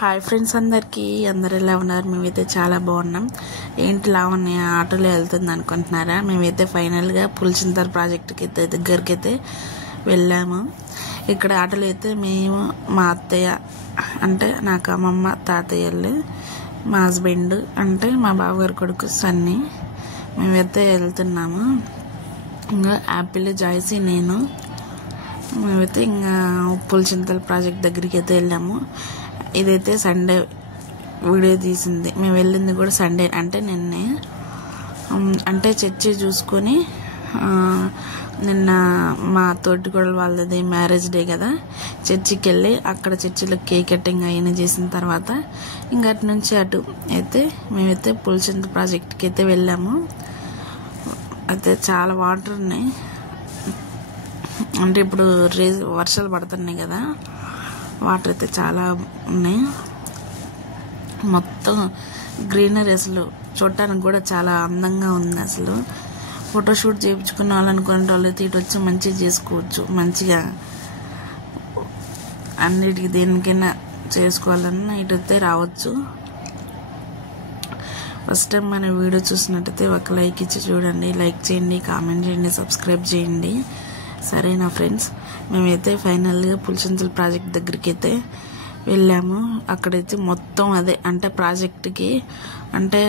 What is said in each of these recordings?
Hi friends, అందరూ ఎలా ఉన్నారు? మేమైతే చాలా బాగున్నాం. ఏంటి లావణ్య ఆటోలో వెళ్తుంది అనుకుంటున్నారా? మేమైతే ఫైనల్గా పులిచింతల ప్రాజెక్టుకి అయితే దగ్గరికి అయితే వెళ్ళాము. ఇక్కడ ఆటోలో అయితే మేము, మా అత్తయ్య అంటే నాకు అమ్మమ్మ, తాతయ్యలు, మా హస్బెండ్ అంటే మా బావగారి కొడుకు సన్నీ, మేమైతే వెళ్తున్నాము. ఇంకా యాపిల్, జాయ్సీ, నేను మేమైతే ఇంకా పులిచింతల ప్రాజెక్ట్ దగ్గరికి అయితే వెళ్ళాము. ఇదైతే సండే వీడియో తీసింది. మేము వెళ్ళింది కూడా సండే, అంటే నిన్నే. అంటే చర్చి చూసుకొని నిన్న మా తోటికోడలు వాళ్ళది మ్యారేజ్ డే కదా, చర్చికి వెళ్ళి అక్కడ చర్చిలో కేక్ కటింగ్ అయిన చేసిన తర్వాత ఇంకా అటు నుంచి అటు అయితే మేమైతే పులిచింతల ప్రాజెక్ట్కి అయితే వెళ్ళాము. అయితే చాలా వాటర్ ఉన్నాయి, అంటే ఇప్పుడు వర్షాలు పడుతున్నాయి కదా, వాటర్ అయితే చాలా ఉన్నాయి. మొత్తం గ్రీనరీ, అసలు చూడటానికి కూడా చాలా అందంగా ఉంది. అసలు ఫోటోషూట్ చేయించుకున్న వాళ్ళనుకునే వాళ్ళు అయితే ఇటు వచ్చి మంచిగా చేసుకోవచ్చు. మంచిగా అన్నిటికీ దేనికైనా చేసుకోవాలన్నా ఇటు వస్తే రావచ్చు. ఫస్ట్ టైం మన వీడియో చూసినట్టయితే ఒక లైక్ ఇచ్చి చూడండి. లైక్ చేయండి, కామెంట్ చేయండి, సబ్స్క్రైబ్ చేయండి. సరేనా ఫ్రెండ్స్? మేమైతే ఫైనల్గా పులిచింతల ప్రాజెక్ట్ దగ్గరికి అయితే వెళ్ళాము. అక్కడైతే మొత్తం అదే, అంటే ప్రాజెక్టుకి అంటే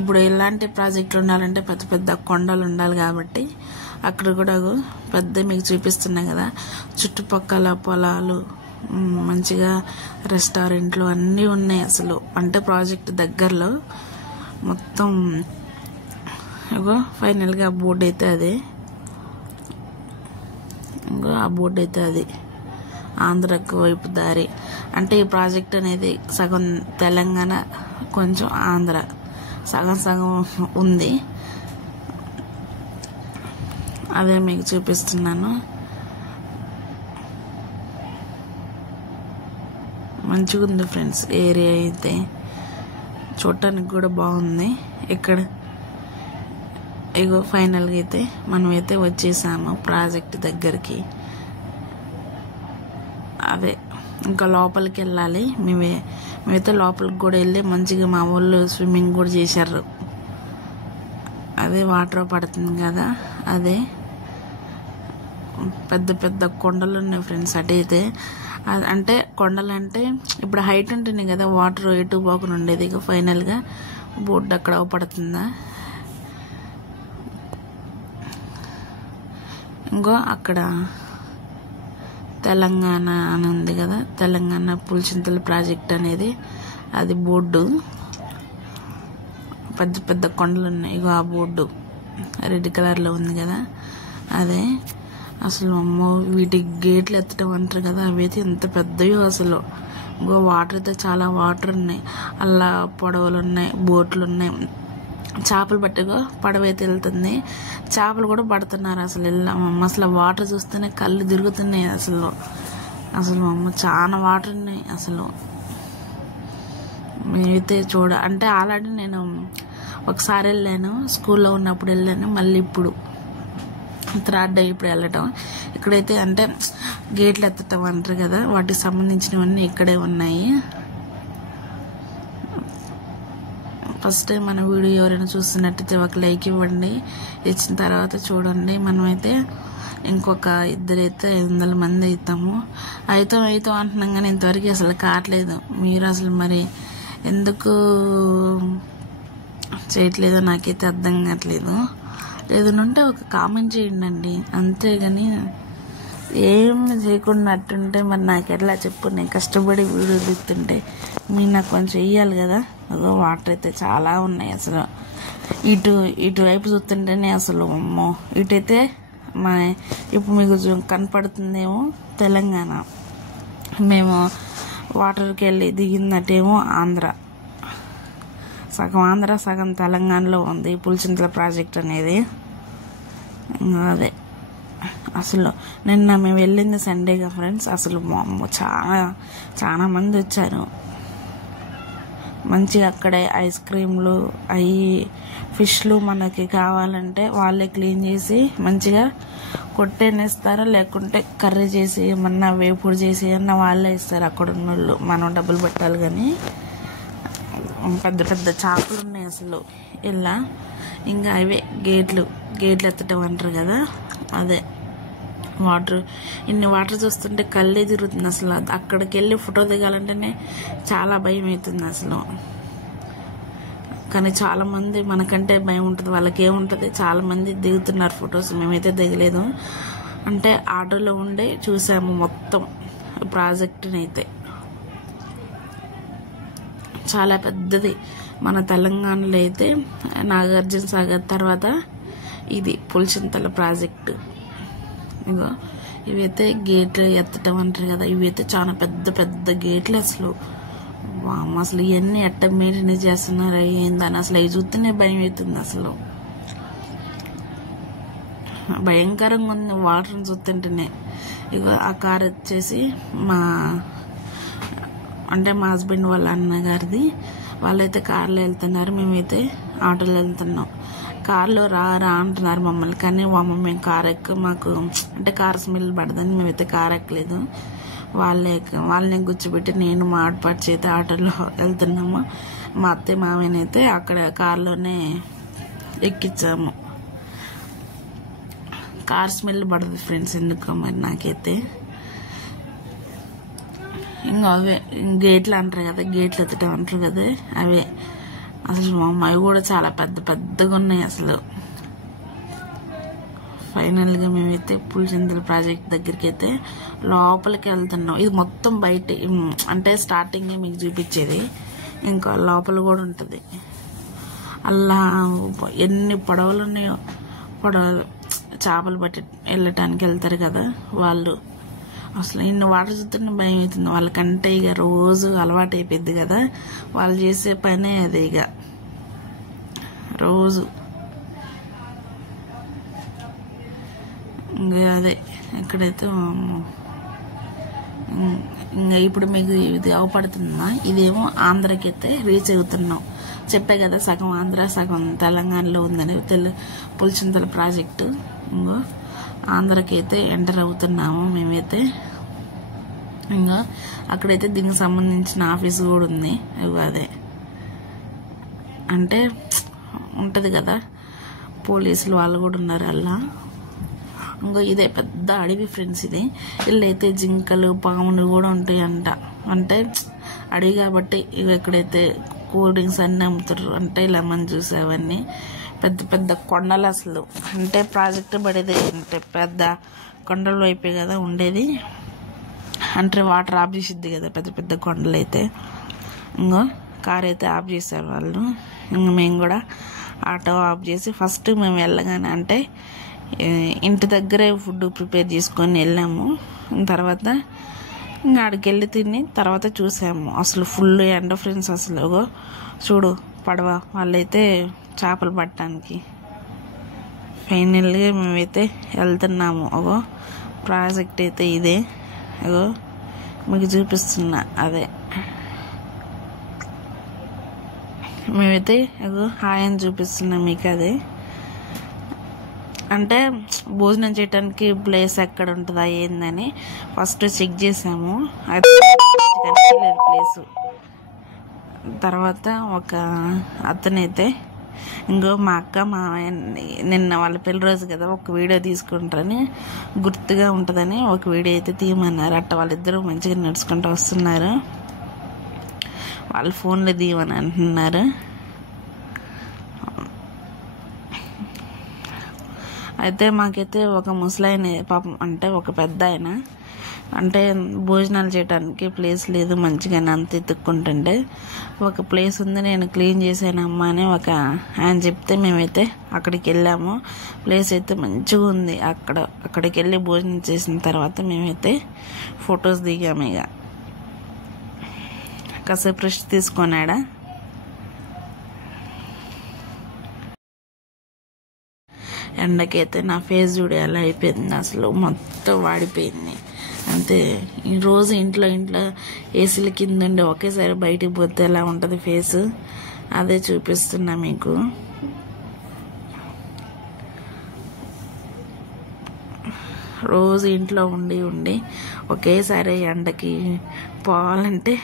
ఇప్పుడు ఎలాంటి ప్రాజెక్టులు ఉండాలంటే పెద్ద పెద్ద కొండలు ఉండాలి కాబట్టి అక్కడ కూడా పెద్ద మీకు చూపిస్తున్నాయి కదా, చుట్టుపక్కల పొలాలు, మంచిగా రెస్టారెంట్లు అన్నీ ఉన్నాయి అసలు. అంటే ప్రాజెక్ట్ దగ్గరలో మొత్తం ఫైనల్గా బోర్డు అయితే అదే, ఇంకో ఆ బోర్డు అయితే అది ఆంధ్రకు వైపు దారి. అంటే ఈ ప్రాజెక్ట్ అనేది సగం తెలంగాణ, కొంచెం ఆంధ్ర, సగం సగం ఉంది. అదే మీకు చూపిస్తున్నాను. మంచిగా ఉంది ఫ్రెండ్స్, ఏరియా అయితే చూడటానికి కూడా బాగుంది. ఇక్కడ ఇగో ఫైనల్గా అయితే మనమైతే వచ్చేసాము ప్రాజెక్ట్ దగ్గరికి. అదే ఇంకా లోపలికి వెళ్ళాలి. మేమైతే లోపలికి కూడా వెళ్ళి మంచిగా మా వాళ్ళు స్విమ్మింగ్ కూడా చేశారు. అదే వాటర్ పడుతుంది కదా, అదే పెద్ద పెద్ద కొండలు ఉన్నాయి ఫ్రెండ్స్. అటైతే అంటే కొండలు అంటే ఇప్పుడు హైట్ ఉంటుంది కదా, వాటర్ ఎటు పోకుండా ఉండేది. ఇక ఫైనల్గా బోర్డు అక్కడ పడుతుందా, ఇంకో అక్కడ తెలంగాణ అని ఉంది కదా, తెలంగాణ పులిచింతల ప్రాజెక్ట్ అనేది అది బోర్డు. పెద్ద పెద్ద కొండలు ఉన్నాయి. ఇగో ఆ బోర్డు రెడ్ కలర్లో ఉంది కదా, అదే. అసలు అమ్మో, వీటికి గేట్లు ఎత్తడం అంటారు కదా, అవి అయితే ఎంత పెద్దయో అసలు. ఇంకో వాటర్ అయితే చాలా వాటర్ ఉన్నాయి. అలా పొడవలు ఉన్నాయి, బోట్లు ఉన్నాయి. చేపలు పట్టుకో పడవ అయితే వెళ్తుంది, చేపలు కూడా పడుతున్నారు. అసలు వెళ్ళామమ్మ, అసలు వాటర్ చూస్తేనే కళ్ళు తిరుగుతున్నాయి అసలు. అమ్మ చాలా వాటర్ ఉన్నాయి అసలు. మేమైతే అంటే ఆల్రెడీ నేను ఒకసారి వెళ్ళాను, స్కూల్లో ఉన్నప్పుడు వెళ్ళాను. మళ్ళీ ఇప్పుడు థర్డ్ డే ఇప్పుడు వెళ్ళటం. ఇక్కడైతే అంటే గేట్లు ఎత్తటం అంటారు కదా, వాటికి సంబంధించినవన్నీ ఇక్కడే ఉన్నాయి. ఫస్ట్ టైం మన వీడియో ఎవరైనా చూస్తున్నట్టయితే ఒక లైక్ ఇవ్వండి. ఇచ్చిన తర్వాత చూడండి. మనమైతే ఇంకొక 500 మంది అవుతాము. అవుతాం అంటున్నాం కానీ ఇంతవరకు అసలు కావట్లేదు. మీరు అసలు మరి ఎందుకు చేయట్లేదో నాకైతే అర్థం కావట్లేదు. లేదంటే ఒక కామెంట్ చేయండి, అంతేగాని ఏం చేయకుండా అట్టుంటే మరి నాకు ఎట్లా చెప్పు? నేను కష్టపడి వీడియో తీస్తుంటే మీరు నాకు కొంచెం వెయ్యాలి కదా. అదో వాటర్ అయితే చాలా ఉన్నాయి అసలు. ఇటువైపు చూస్తుంటేనే అసలు అమ్మో, ఇటైతే ఇప్పుడు మీకు కనపడుతుందేమో తెలంగాణ, మేము వాటర్కి వెళ్ళి దిగినట్టేమో ఆంధ్ర. సగం ఆంధ్ర సగం తెలంగాణలో ఉంది పులిచింతల ప్రాజెక్ట్ అనేది. అదే అసలు నిన్న మేము వెళ్ళింది సండేగా ఫ్రెండ్స్. అసలు చాలా చాలా మంది వచ్చారు. మంచిగా అక్కడే ఐస్ క్రీమ్లు అవి ఫిష్లు మనకి కావాలంటే వాళ్ళే క్లీన్ చేసి మంచిగా కొట్టేనేస్తారు, లేకుంటే కర్రీ చేసి ఏమన్నా వేపుడు చేసి అన్న వాళ్ళే ఇస్తారు అక్కడ ఉన్నోళ్ళు, మనం డబ్బులు పెట్టాలి. కానీ పెద్ద పెద్ద చాకులు ఉన్నాయి అసలు ఇలా. ఇంకా అవే గేట్లు ఎత్తటం అంటారు కదా, అదే వాటర్. ఇన్ని వాటర్ చూస్తుంటే కళ్ళే తిరుగుతుంది అసలు. అక్కడికి వెళ్ళి ఫోటో దిగాలంటేనే చాలా భయం అవుతుంది అసలు. కానీ చాలా మంది మనకంటే భయం ఉంటుంది, వాళ్ళకి ఏముంటుంది, చాలా మంది దిగుతున్నారు ఫొటోస్. మేమైతే దిగలేదు, అంటే ఆటోలో ఉండే చూసాము మొత్తం ప్రాజెక్టుని. అయితే చాలా పెద్దది. మన తెలంగాణలో అయితే నాగార్జున సాగర్ తర్వాత ఇది పులిచింతల ప్రాజెక్టు. ఇగో ఇవైతే గేట్లు ఎత్తటం అంటారు కదా, ఇవైతే చాలా పెద్ద పెద్ద గేట్లు అసలు. అసలు ఇవన్నీ ఎట్ట మెయింటైన్ చేస్తున్నారా ఏందని అసలు అవి చూస్తేనే భయం అవుతుంది అసలు. భయంకరంగా ఉంది వాటర్ని చూస్తుంటేనే. ఇగో ఆ కార్ వచ్చేసి మా హస్బెండ్ వాళ్ళ అన్నగారిది. వాళ్ళైతే కార్లో వెళ్తున్నారు, మేమైతే ఆటోలో వెళ్తున్నాం. కార్లో రా అంటున్నారు మమ్మల్ని, కానీ మేము కార్ ఎక్క, మాకు అంటే కార్ స్మెల్ పడదని మేమైతే కార్ ఎక్కలేదు. వాళ్ళని కూర్చోబెట్టి నేను మా ఆడపాటు చేత ఆటోలో వెళ్తున్నాము. మా అత్తయ్య మామయ్యనైతే అక్కడ కార్లోనే ఎక్కించాము. కార్ స్మెల్ పడదు ఫ్రెండ్స్, ఎందుకో మరి నాకైతే. ఇంకా అవే గేట్లు అంటారు కదా, గేట్లు ఎత్తటం అంటారు కదా, అవే అసలు మా అమ్మాయి కూడా చాలా పెద్ద పెద్దగా ఉన్నాయి అసలు. ఫైనల్గా మేమైతే పులిచింతల ప్రాజెక్ట్ దగ్గరికి అయితే లోపలికి వెళ్తున్నాం. ఇది మొత్తం బయట, అంటే స్టార్టింగే మీకు చూపించేది, ఇంకా లోపల కూడా ఉంటుంది. అలా ఎన్ని పడవలు ఉన్నాయో, పడవలు చేపలు పట్టి వెళ్ళటానికి వెళ్తారు కదా వాళ్ళు. అసలు ఇన్ని వాటర్ చూస్తుంటే భయం అవుతుంది. వాళ్ళకంటే ఇక రోజు అలవాటు అయిపోద్ది కదా, వాళ్ళు చేసే పనే అదే ఇక రోజు. ఇంకా అదే ఎక్కడైతే ఇంకా ఇప్పుడు మీకు ఇది అవపడుతుందా, ఇదేమో ఆంధ్రకి అయితే రీచ్ అవుతున్నాం. చెప్పే కదా సగం ఆంధ్ర సగం తెలంగాణలో ఉందని పులిచింతల ప్రాజెక్టు. ఇంకో ఆంధ్రకి అయితే ఎంటర్ అవుతున్నాము మేమైతే. ఇంకా అక్కడైతే దీనికి సంబంధించిన ఆఫీస్ కూడా ఉంది. అదే అంటే ఉంటుంది కదా, పోలీసులు వాళ్ళు కూడా ఉన్నారు అలా. ఇంకో ఇదే పెద్ద అడవి ఫ్రెండ్స్ ఇది. ఇళ్ళైతే జింకలు పాములు కూడా ఉంటాయంట. అంటే అడవి కాబట్టి ఇవి ఎక్కడైతే కూల్ డ్రింక్స్ అన్నీ అమ్ముతారు, అంటే లెమన్ జ్యూస్ అవన్నీ. పెద్ద పెద్ద కొండలు అసలు, అంటే ప్రాజెక్ట్ పడేది అంటే పెద్ద కొండల వైపే కదా ఉండేది, అంటే వాటర్ ఆఫ్ చేసిద్ది కదా పెద్ద పెద్ద కొండలు అయితే. ఇంకో కార్ అయితే ఆఫ్ చేశారు వాళ్ళు. ఇంక మేము కూడా ఆటో ఆఫ్ చేసి ఫస్ట్ మేము వెళ్ళగానే అంటే ఇంటి దగ్గరే ఫుడ్ ప్రిపేర్ చేసుకొని వెళ్ళాము. తర్వాత ఇంకా ఆడికి వెళ్ళి తిని తర్వాత చూసాము. అసలు ఫుల్ ఎండ ఫ్రెండ్స్ అసలు. చూడు పడవ, వాళ్ళైతే చేపలు పట్టడానికి. ఫైనల్గా మేమైతే వెళ్తున్నాము. ప్రాజెక్ట్ అయితే ఇదే, మీకు చూపిస్తున్నా. అదే మేమైతే హాయ్ అని చూపిస్తున్నాం మీకు. అదే అంటే భోజనం చేయడానికి ప్లేస్ ఎక్కడ ఉంటుందా ఏందని ఫస్ట్ చెక్ చేసాము, అయితే కనిపించలేదు ప్లేసు. తర్వాత ఒక అతనైతే మా అక్క మామయ్య నిన్న వాళ్ళ పెళ్లి రోజు కదా ఒక వీడియో తీసుకుంటారని, గుర్తుగా ఉంటుందని ఒక వీడియో అయితే తీయమన్నారు. అట్ట వాళ్ళిద్దరూ మంచిగా నడుచుకుంటూ వస్తున్నారు. వాళ్ళ ఫోన్లో తీయమని అంటున్నారు. అయితే మాకైతే ఒక ముసలాయన పాపం, అంటే ఒక పెద్ద ఆయన, అంటే భోజనాలు చేయడానికి ప్లేస్ లేదు మంచిగా అంత ఎత్తుక్కుంటుండే. ఒక ప్లేస్ ఉంది, నేను క్లీన్ చేశానమ్మా అని ఒక ఆయన చెప్తే మేమైతే అక్కడికి వెళ్ళాము. ప్లేస్ అయితే మంచిగా ఉంది. అక్కడికి వెళ్ళి భోజనం చేసిన తర్వాత మేమైతే ఫొటోస్ దిగాము. ఇక కాసేపు రెస్ట్ తీసుకున్నాడా. ఎండకైతే నా ఫేస్ చూడే అలా అయిపోయింది అసలు, మొత్తం వాడిపోయింది. అంతే. ఈ రోజు ఇంట్లో ఏసీల కింద ఉండి ఒకేసారి బయటికి పోతే ఎలా ఉంటుంది ఫేస్, అదే చూపిస్తున్నా మీకు. రోజు ఇంట్లో ఉండి ఒకేసారి ఎండకి పోవాలంటే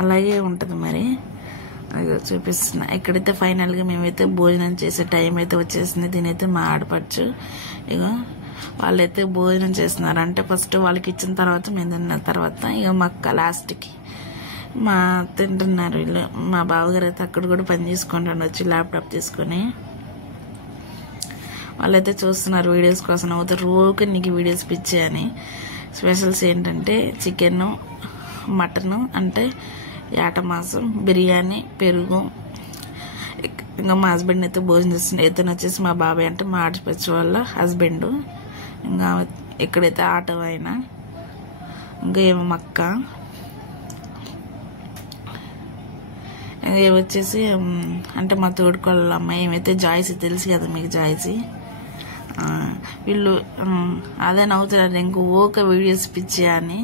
అలాగే ఉంటుంది మరి. అది చూపిస్తున్నా. ఇక్కడైతే ఫైనల్గా మేమైతే భోజనం చేసే టైం అయితే వచ్చేసింది. దీనైతే మా ఆడపడుచు ఇక వాళ్ళైతే భోజనం చేస్తున్నారు. అంటే ఫస్ట్ వాళ్ళకి ఇచ్చిన తర్వాత మేము తిన్న తర్వాత ఇక మా అక్క లాస్ట్కి మా తింటున్నారు వీళ్ళు. మా బావగారు అయితే అక్కడ కూడా పని చేసుకుంటాను వచ్చి ల్యాప్టాప్ తీసుకొని. వాళ్ళైతే చూస్తున్నారు వీడియోస్ కోసం. అవుతారు రోజుకి నీకు వీడియోస్ పిచ్చే అని. స్పెషల్స్ ఏంటంటే చికెన్, మటన్ అంటే యాట మాంసం, బిర్యానీ, పెరుగు. ఇంకా మా హస్బెండ్ అయితే భోజనం చేస్తుంది. ఇతను వచ్చేసి మా బాబాయ్ అంటే మా ఆడపడుచు వాళ్ళ హస్బెండ్. ఇంకా ఎక్కడైతే ఆటో అయినా ఇంకా ఏమో అక్క వచ్చేసి అంటే మా తోడుకోళ్ళ అమ్మాయి ఏమైతే జాయిసీ తెలుసు కదా మీకు జాయిసీ. వీళ్ళు అదే నవ్వుతున్నారు ఇంకో ఓక వీడియోస్ పిచ్చా అని.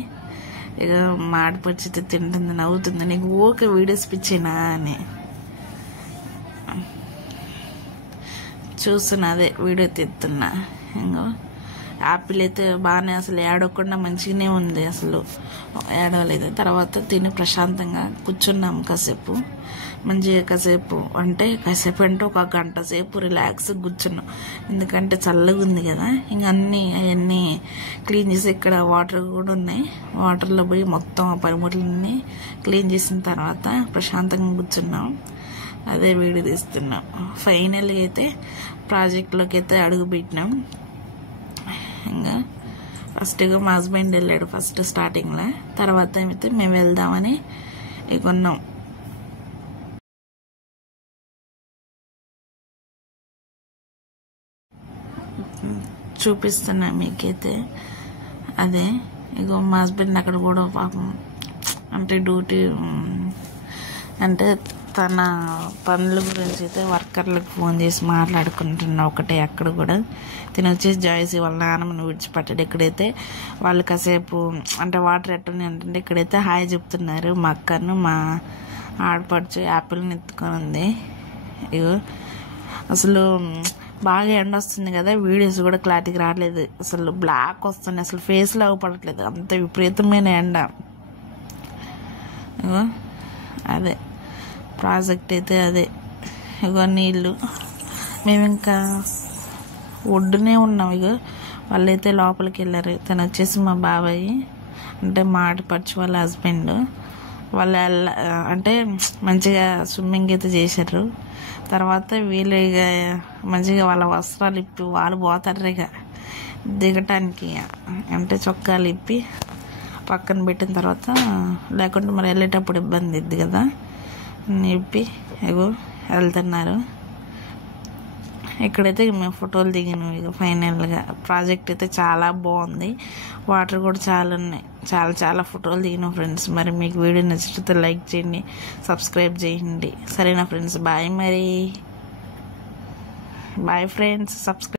ఇక మా ఆడపడిచితే తింటుంది నవ్వుతుంది, నీకు ఓక వీడియోస్ పిచ్చేనా అని చూస్తున్నా. అదే వీడియో తీస్తున్నా. ఇంకో యాపిల్ అయితే బాగానే అసలు ఏడవకుండా మంచిగానే ఉంది, అసలు ఏడవలేదు. తర్వాత తిని ప్రశాంతంగా కూర్చున్నాం కాసేపు. మంచిగా కాసేపు అంటే ఒక గంట సేపు రిలాక్స్ కూర్చున్నాం. ఎందుకంటే చల్లగా ఉంది కదా. ఇంక అవన్నీ క్లీన్ చేసి ఇక్కడ వాటర్ కూడా ఉన్నాయి. వాటర్లో పోయి మొత్తం ఆ పనిముట్లన్నీ క్లీన్ చేసిన తర్వాత ప్రశాంతంగా కూర్చున్నాం. అదే వీడియో తీస్తున్నాం. ఫైనల్గా అయితే ప్రాజెక్ట్లోకి అయితే అడుగు పెట్టినాం. ఇంకా ఫస్ట్గా మా హస్బెండ్ వెళ్ళాడు ఫస్ట్ స్టార్టింగ్లో. తర్వాత అయితే మేము వెళ్దామని కొన్నాం. చూపిస్తున్నా మీకైతే. అదే ఇగో మా హస్బెండ్ అక్కడ కూడా పాపం అంటే డ్యూటీ అంటే తన పనుల గురించి అయితే వర్కర్లకు ఫోన్ చేసి మాట్లాడుకుంటున్నా ఒకటే. అక్కడ కూడా తిని వచ్చేసి జాయిసీ వాళ్ళ నాన్నమ్మని విడిచిపెట్టాడు. ఇక్కడైతే వాళ్ళు కాసేపు అంటే వాటర్ ఎట్టున్నాయి అంటే ఇక్కడైతే హాయ్ చెప్తున్నారు. మా అక్కను మా ఆడపడుచు యాపిల్ని ఎత్తుకొని ఉంది. ఇగో అసలు బాగా ఎండ వస్తుంది కదా, వీడియోస్ కూడా క్లారిటీగా రావట్లేదు. అసలు బ్లాక్ వస్తుంది, అసలు ఫేస్లో అవ్వపడట్లేదు, అంత విపరీతమైన ఎండ. ఇగో అదే ప్రాజెక్ట్ అయితే అదే. ఇగో నీళ్ళు మేము ఇంకా ఒడ్డునే ఉన్నాం. ఇగో వాళ్ళైతే లోపలికి వెళ్ళారు. తను వచ్చేసి మా బాబాయ్ అంటే మా ఆడపడుచు వాళ్ళ హస్బెండ్. వాళ్ళ అంటే మంచిగా స్విమ్మింగ్ అయితే చేశారు. తర్వాత వీళ్ళు ఇక మంచిగా వాళ్ళ వస్త్రాలు ఇప్పి వాళ్ళు పోతారు ఇక దిగటానికి. అంటే చొక్కాలు ఇప్పి పక్కన పెట్టిన తర్వాత, లేకుంటే మరి వెళ్ళేటప్పుడు ఇబ్బంది ఇద్ది కదా, ఇప్పి ఇగో వెళ్తున్నారు. ఇక్కడైతే మేము ఫోటోలు దిగినాం. ఇక ఫైనల్గా ప్రాజెక్ట్ అయితే చాలా బాగుంది. వాటర్ కూడా చాలా ఉన్నాయి. చాలా ఫోటోలు దిగినాం ఫ్రెండ్స్. మరి మీకు వీడియో నచ్చితే లైక్ చేయండి, సబ్స్క్రైబ్ చేయండి. సరేనా ఫ్రెండ్స్, బాయ్. మరి బాయ్ ఫ్రెండ్స్, సబ్స్క్రైబ్.